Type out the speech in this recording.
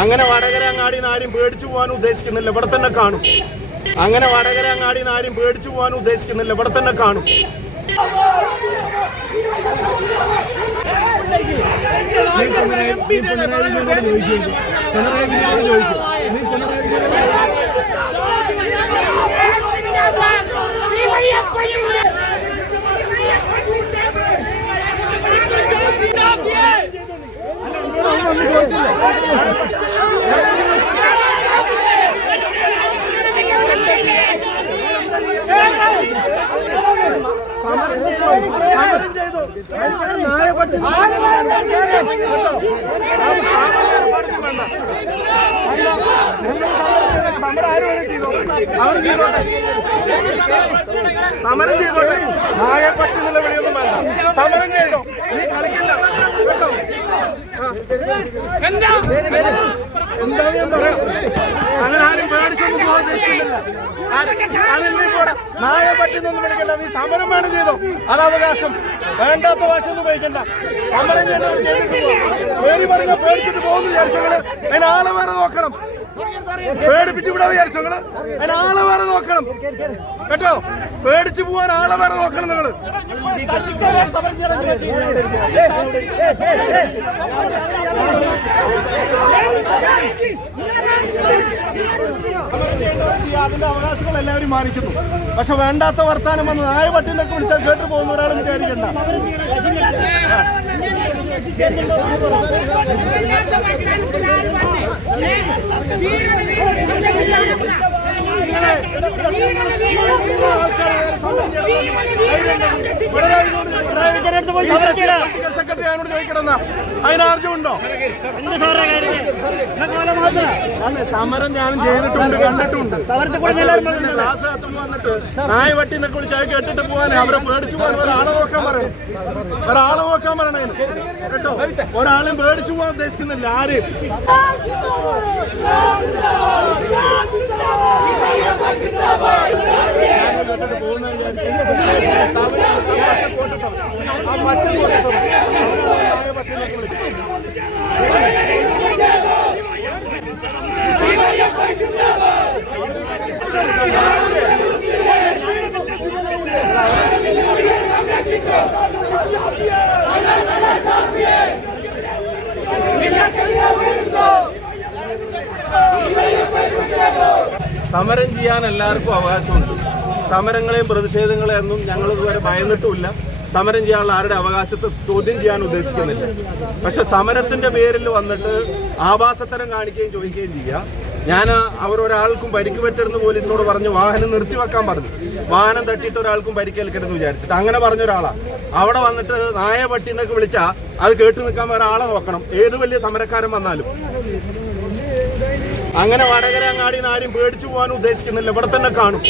അങ്ങനെ വടകര അങ്ങാടി ആരും പേടിച്ചു പോകാൻ ഉദ്ദേശിക്കുന്നില്ല, ഇവിടെ തന്നെ കാണും. അങ്ങനെ വടകര അങ്ങാടി ആരും പേടിച്ചു പോകാൻ ഉദ്ദേശിക്കുന്നില്ല, ഇവിടെ തന്നെ കാണും. സമരം ചെയ്തോട്ടെ, നായപ്പട്ടി എന്നുള്ള വിളിയൊന്നും വേണ്ട. സമരം ചെയ്തോ, നീ കളിക്കില്ല കേട്ടോ. എന്താ ഞാൻ പറയാം, അങ്ങനെ ആരും പേടിച്ചൊന്നും പോകാൻ ഉദ്ദേശിക്കുന്നില്ല. നായപ്പട്ടി എന്നൊന്നും വിളിക്കണ്ട, നീ സമരം വേണം ചെയ്തോ, അത് അവകാശം. വേണ്ടാത്ത ഭാഷ ഒന്നും ഉപയോഗിക്കണ്ട. സമരം ചെയ്യേണ്ടവർ ചെയ്തിട്ട് പേര് പറഞ്ഞാൽ പേടിച്ചിട്ട് പോകുന്നു വിചാരിച്ചങ്ങള്, അതിന് ആളെ വേറെ നോക്കണം. പേടിപ്പിച്ച് വിടാൻ വിചാരിച്ചങ്ങള്, അതിന് ആളെ വേറെ നോക്കണം കേട്ടോ. പേടിച്ചു പോവാൻ ആളെ വേറെ നോക്കണം നിങ്ങള്. അതിന്റെ അവകാശങ്ങൾ എല്ലാവരും മാനിക്കുന്നു. പക്ഷെ വേണ്ടാത്ത വർത്താനം വന്ന് നായ പട്ടിന്നൊക്കെ വിളിച്ചാൽ കേട്ടു പോകുന്ന ഒരാളും വിചാരിക്കണ്ട. സെക്രട്ടറി അതിനോട് ചോദിക്കണമെന്നാ, അതിനാർജമുണ്ടോ? സമരം ഞാനും ചെയ്തിട്ടുണ്ട്, കണ്ടിട്ടുണ്ട്. ക്ലാസ് വന്നിട്ട് നായ വട്ടിന്നൊക്കെ വിളിച്ച് അത് കേട്ടിട്ട് പോകാൻ അവരെ പേടിച്ചു പോകാൻ ഒരാളെ നോക്കാൻ പറയണം, ഒരാളെ നോക്കാൻ പറയണേന് കേട്ടോ. ഒരാളും പേടിച്ചു പോകാൻ ഉദ്ദേശിക്കുന്നില്ല ആരും. കേട്ടിട്ട് പോകുന്ന ആ പച്ച നായ വട്ടിന്നൊക്കെ വിളിച്ചു. സമരം ചെയ്യാൻ എല്ലാവർക്കും അവകാശമുണ്ട്. സമരങ്ങളെയും പ്രതിഷേധങ്ങളെയൊന്നും ഞങ്ങൾ ഇതുവരെ ഭയന്നിട്ടുമില്ല. സമരം ചെയ്യാനുള്ള ആരുടെ അവകാശത്തെ ചോദ്യം ചെയ്യാൻ ഉദ്ദേശിക്കുന്നില്ല. പക്ഷെ സമരത്തിന്റെ പേരിൽ വന്നിട്ട് ആഭാസത്തരം കാണിക്കുകയും ചോദിക്കുകയും ചെയ്യുക. ഞാൻ അവരൊരാൾക്കും പരിക്ക് പറ്റരുന്ന് പോലീസിനോട് പറഞ്ഞു, വാഹനം നിർത്തിവെക്കാൻ പറഞ്ഞു. വാഹനം തട്ടിയിട്ട് ഒരാൾക്കും പരിക്കേൽക്കരുതെന്ന് വിചാരിച്ചിട്ട് അങ്ങനെ പറഞ്ഞൊരാളാണ്. അവിടെ വന്നിട്ട് നായ പട്ടി എന്നൊക്കെ വിളിച്ചാൽ അത് കേട്ടു നിൽക്കാൻ ഒരാളെ നോക്കണം, ഏത് വലിയ സമരക്കാരൻ വന്നാലും. അങ്ങനെ വടകര അങ്ങാടി ആരും പേടിച്ചു പോകാൻ ഉദ്ദേശിക്കുന്നില്ല, ഇവിടെ തന്നെ കാണും.